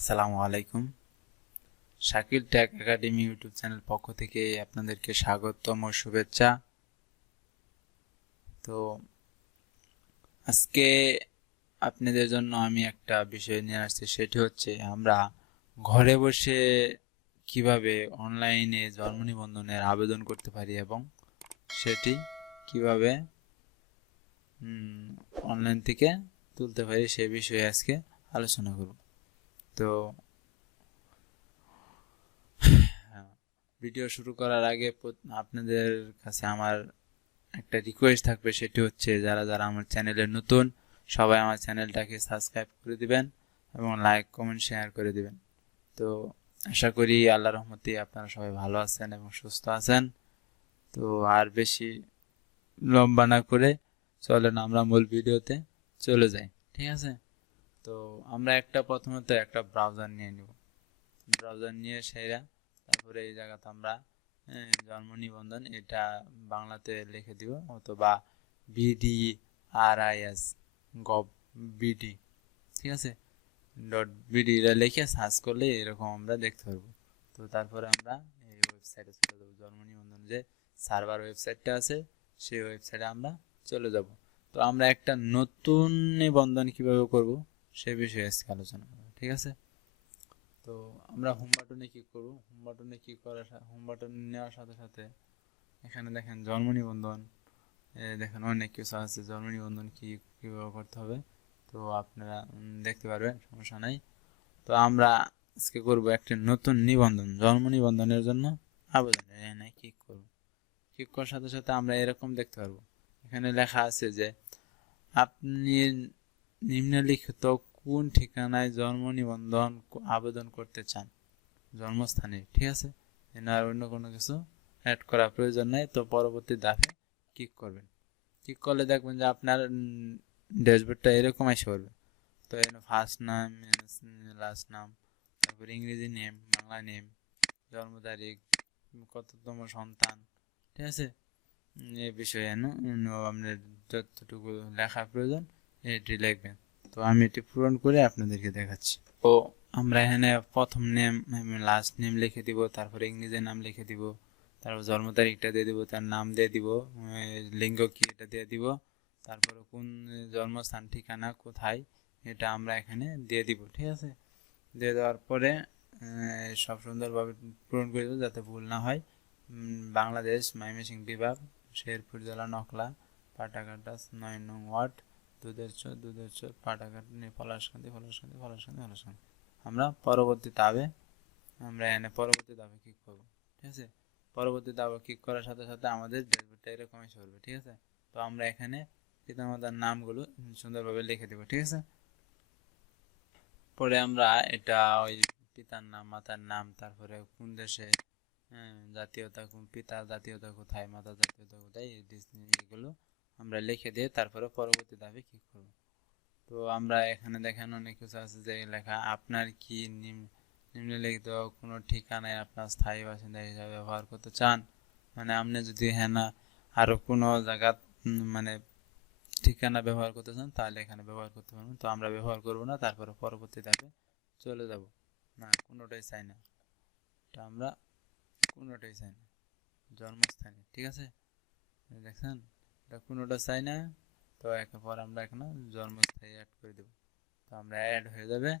আসসালামু আলাইকুম। Shakil tech academy YouTube channel পক্ষ থেকে আপনাদেরকে স্বাগতম ও শুভেচ্ছা। তো আজকে আপনাদের জন্য আমি একটা বিষয় নিয়ে আসছি, সেটি হচ্ছে আমরা ঘরে বসে কিভাবে অনলাইনে জন্ম নিবন্ধনের আবেদন করতে পারি এবং সেটি কিভাবে অনলাইন থেকে তুলতে পারি সে বিষয়ে আজকে আলোচনা করব। তো ভিডিও শুরু করার আগে আপনাদের কাছে আমার একটা রিকোয়েস্ট থাকবে, সেটি হচ্ছে যারা যারা আমার চ্যানেলে নতুন সবাই আমার চ্যানেলটাকে সাবস্ক্রাইব করে দিবেন এবং লাইক কমেন্ট শেয়ার করে দিবেন। তো আশা করি আল্লাহর রহমতে আপনারা সবাই ভালো আছেন এবং সুস্থ আছেন। তো আর বেশি লম্বা না করে চলেন আমরা মূল ভিডিওতে চলে যাই, ঠিক আছে? তো আমরা প্রথমত একটা ব্রাউজার নিয়ে নিব। ব্রাউজার নিয়ে সেরা তারপরে এই জায়গাতে আমরা জন্ম নিবন্ধন এটা বাংলাতে লিখে দিব, অথবা BDRIS গভ বিডি, ঠিক আছে, .bd এটা লিখে সার্চ করলে এরকম আমরা দেখতে পারবো। তো তারপরে আমরা এই ওয়েবসাইটে চলে যাবো, জন্ম নিবন্ধন যে সার্ভার ওয়েবসাইটটা আছে সেই ওয়েবসাইটে আমরা চলে যাব। তো আমরা একটা নতুন নিবন্ধন কিভাবে করব সে বিষয়ে আজকে আলোচনা করব, ঠিক আছে? তো আমরা হোম বাটনে ক্লিক করব। হোম বাটন নেওয়ার সাথে সাথে এখানে দেখেন জন্ম নিবন্ধন, দেখেন অনেক কিছু আছে। জন্ম নিবন্ধন কীভাবে করতে হবে তো আপনারা দেখতে পারবেন, সমস্যা নাই। তো আমরা আজকে করব একটি নতুন নিবন্ধন, জন্ম নিবন্ধনের জন্য আবেদন। এখানে ক্লিক করব। ক্লিক করার সাথে সাথে আমরা এরকম দেখতে পারবো, এখানে লেখা আছে যে আপনি নিম্নলিখিত কোন ঠিকানায় জন্ম নিবন্ধন আবেদন করতে চান, জন্মস্থানে, ঠিক আছে? আর অন্য কোনো কিছু অ্যাড করার প্রয়োজন নেই। তো পরবর্তী ধাপে ক্লিক করবেন। ক্লিক করলে দেখবেন যে আপনার ড্যাশবোর্ডটা এরকম এসে পড়বে। তো এখানে ফার্স্ট নাম, লাস্ট নাম, তারপর ইংরেজি নেম, বাংলা নেম, জন্ম তারিখ, কততম সন্তান, ঠিক আছে, এই বিষয়ে আপনার যতটুকু লেখার প্রয়োজন এটি লিখবেন। তো আমি এটি পূরণ করে আপনাদেরকে দেখাচ্ছি। তো আমরা এখানে প্রথম নেম, লাস্ট নেম লিখে দিব, তারপরে ইংরেজি নাম লিখে দিব, তারপর জন্ম তারিখটা দিয়ে দিব, তার নাম দিয়ে দিব, লিঙ্গ কি এটা দিয়ে দিব, তারপরে কোন জন্মস্থান ঠিকানা কোথায় এটা আমরা এখানে দিয়ে দিব, ঠিক আছে? দিয়ে দেওয়ার পরে সব সুন্দরভাবে পূরণ করে দেবো যাতে ভুল না হয়। বাংলাদেশ, ময়মনসিংহ বিভাগ, শেরপুর জেলা, নকলা, পাটাঘাটা 9 নং ওয়ার্ড, দুধেরচর, পাটাঘাটা, পলাশকান্দি। আমরা পরবর্তী ধাপে ক্লিক করব, ঠিক আছে? পরবর্তী ধাপে ক্লিক করার সাথে সাথে আমাদের ড্যাশবোর্ডটা এরকম এসে পড়বে, ঠিক আছে? তো আমরা এখানে পিতামাতার নামগুলো সুন্দরভাবে লিখে দেবো, ঠিক আছে? পরে আমরা এটা ওই পিতার নাম, মাতার নাম, তারপরে কোন দেশে, জাতীয়তা কোন, পিতার জাতীয়তা কোথায়, মাতার জাতীয়তা কোথায়, এগুলো আমরা লিখে দিয়ে তারপরে পরবর্তী ধাপে ক্লিক করব। তো আমরা এখানে দেখেন অনেক কিছু আছে যে লেখা আপনার কি নিম্নলিখিত কোনো ঠিকানায় আপনার স্থায়ী বাসিন্দা হিসাবে ব্যবহার করতে চান। মানে আপনি যদি না আরও কোনো জায়গা মানে ঠিকানা ব্যবহার করতে চান তাহলে এখানে ব্যবহার করতে পারবেন। তো আমরা ব্যবহার করব না, তারপরে পরবর্তী ধাপে চলে যাব। না, কোনোটাই চাই না, এটা আমরা কোনোটাই চাই না, জন্মস্থানে, ঠিক আছে? দেখছেন এটা কোনোটা চাই না। তো এরপর আমরা এখানে জন্মস্থানে অ্যাড করে দেব। তো আমরা অ্যাড হয়ে যাবে।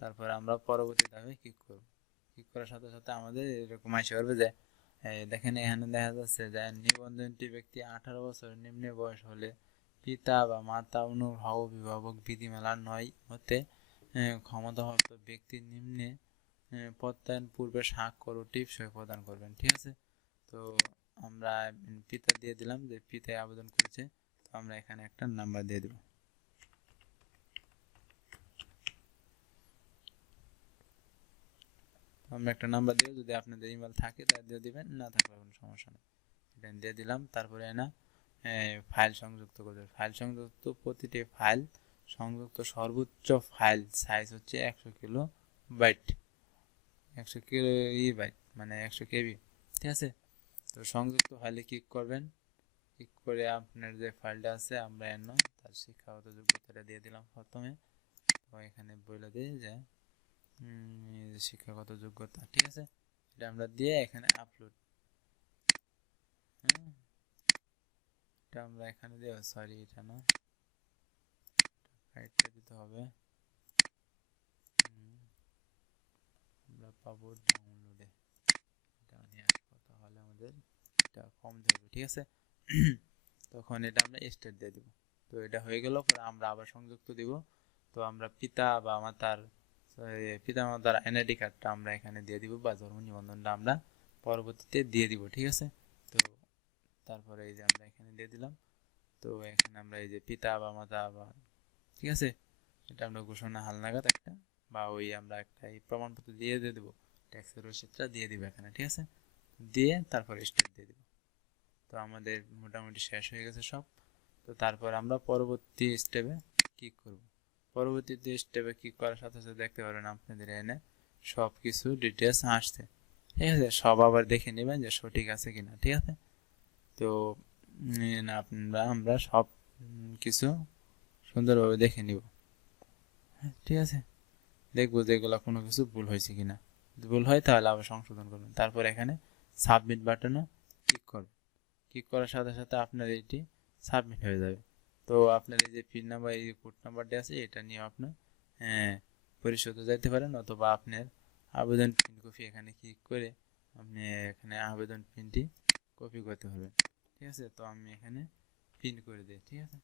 তারপর আমরা পরবর্তী ধাপে ক্লিক করব। ক্লিক করার সাথে সাথে আমাদের এরকম আসে পারবে যে দেখেন এখানে দেখা যাচ্ছে যে নিবন্ধনটি ব্যক্তি 18 বছরের নিম্নে বয়স হলে পিতা বা মাতা অনুগ্রহ অভিভাবক বিধিমালা 9 হতে ক্ষমতাপ্রাপ্ত ব্যক্তির নিম্নে প্রত্যয়ন পূর্বে স্বাক্ষর ও টিপসই প্রদান করবেন, ঠিক আছে? তো আমরা পিতা দিয়ে দিলাম যে পিতায় আবেদন করেছে। তো আমরা এখানে একটা নাম্বার দিয়ে দেব। আমরা একটা নাম্বার দিয়ে, যদি আপনাদের ইমেল থাকে তা দিয়ে দিবেন, না থাকলে কোনো সমস্যা নেই, এটা দিয়ে দিলাম। তারপরে ফাইল সংযুক্ত করবে। ফাইল সংযুক্ত, প্রতিটি ফাইল সংযুক্ত সর্বোচ্চ ফাইল সাইজ হচ্ছে 100 কিলো বাইট, 100 কিলো বাইট মানে 100 কেবি, ঠিক আছে? তো সংযুক্ত ফাইলে ক্লিক করবেন। ক্লিক করে আপনার যে ফাইলটা আছে আমরা তার শিক্ষাগত যোগ্যতাটা দিয়ে দিলাম প্রথমে। তো এখানে বলে দিই যে যে শিক্ষাগত যোগ্যতা, ঠিক আছে, এটা আমরা দিয়ে এখানে আপলোড, হ্যাঁ এটা আমরা এখানে দেব, সরি এটা না, রাইটটা দিতে হবে, আমরা পাবো ডাউনলোডে, এটা নিয়ে আসবো, তাহলে আমাদের এটা কম ধরবে, ঠিক আছে। তখন এটা আমরা স্টেট দিয়ে দিব। তো এটা হয়ে গেল, পরে আমরা আবার সংযুক্ত দিব। তো আমরা পিতা মাতার এনআইডি কার্ডটা আমরা এখানে দিয়ে দিব, বা জন্ম নিবন্ধনটা আমরা পরবর্তীতে দিয়ে দিব, ঠিক আছে। তো তারপরে এই যে আমরা এখানে দিয়ে দিলাম। তো এখানে আমরা এই যে পিতা বা মাতা বা, ঠিক আছে, এটা আমরা ঘোষণা হালনাগাদ একটা, বা ওই আমরা একটা এই প্রমাণপত্র দিয়ে দেবো, ট্যাক্সের রসিদটা দিয়ে দিব এখানে, ঠিক আছে, দিয়ে তারপরে স্টেট দিয়ে দিব। তো আমাদের মোটামুটি শেষ হয়ে গেছে সব। তো তারপর আমরা পরবর্তী স্টেপে ক্লিক করব। পরবর্তীতে স্টেপে ক্লিক করার সাথে সাথে দেখতে পারবেন আপনাদের এনে সব কিছু ডিটেলস আসছে, ঠিক আছে। সব আবার দেখে নেবেন যে সঠিক আছে কিনা, ঠিক আছে। তো আমরা সব কিছু সুন্দরভাবে দেখে নিব, ঠিক আছে। দেখবো যে এগুলো কোনো কিছু ভুল হয়েছে কিনা, যদি ভুল হয় তাহলে আবার সংশোধন করবেন। তারপর এখানে সাবমিট বাটনে ক্লিক করবেন। ক্লিক করার সাথে সাথে আপনার এটি সাবমিট হয়ে যাবে। তো আপনার এই যে পিন নাম্বার, এই কোড নাম্বারটি আছে, এটা নিয়ে আপনি পরিশোধে যাইতে পারেন, অথবা আপনার আবেদন পিন কপি এখানে ক্লিক করে আপনি এখানে আবেদন পিনটি কপি করতে পারবেন, ঠিক আছে। তো আমি এখানে পিন করে দিই, ঠিক আছে।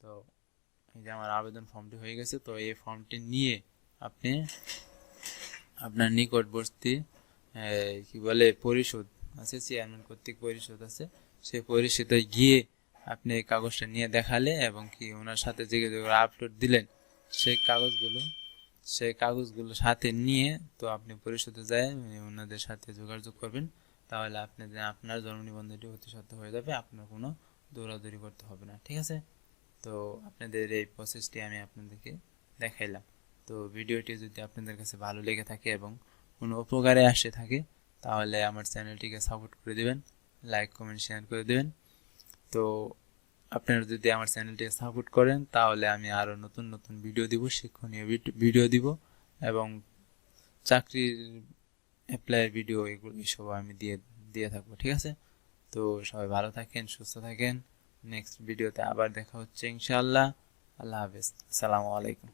তো এই যে আমার আবেদন ফর্মটি হয়ে গেছে। তো এই ফর্মটি নিয়ে আপনি আপনার নিকটবর্তী কি বলে পরিষদ আছে, চেয়ারম্যান কর্তৃক পরিষদ আছে, সেই পরিষদে গিয়ে আপনি এই কাগজটা নিয়ে দেখালে, এবং কি ওনার সাথে যে আপলোড দিলেন সেই কাগজগুলো সাথে নিয়ে, তো আপনি পরিষদে যায় ওনাদের সাথে যোগাযোগ করবেন, তাহলে আপনার জন্ম নিবন্ধনটি অতি সত্ত্বর হয়ে যাবে, আপনার কোনো দৌড়াদৌড়ি করতে হবে না, ঠিক আছে। তো আপনাদের এই প্রসেসটি আমি আপনাদেরকে দেখাইলাম। তো ভিডিওটি যদি আপনাদের কাছে ভালো লেগে থাকে এবং কোনো উপকারে আসে থাকে, তাহলে আমার চ্যানেলটিকে সাপোর্ট করে দিবেন, লাইক কমেন্ট শেয়ার করে দিবেন। তো আপনারা যদি আমার চ্যানেলটিকে সাপোর্ট করেন, তাহলে আমি আরও নতুন নতুন ভিডিও দিব, শিক্ষণীয় ভিডিও দিব, এবং চাকরির অ্যাপ্লাইয়ের ভিডিও এইসব আমি দিয়ে থাকবো, ঠিক আছে। তো সবাই ভালো থাকেন, সুস্থ থাকেন। নেক্সট ভিডিওতে আবার দেখা হচ্ছে ইনশাআল্লাহ। আল্লাহ হাফেজ, আসসালামু আলাইকুম।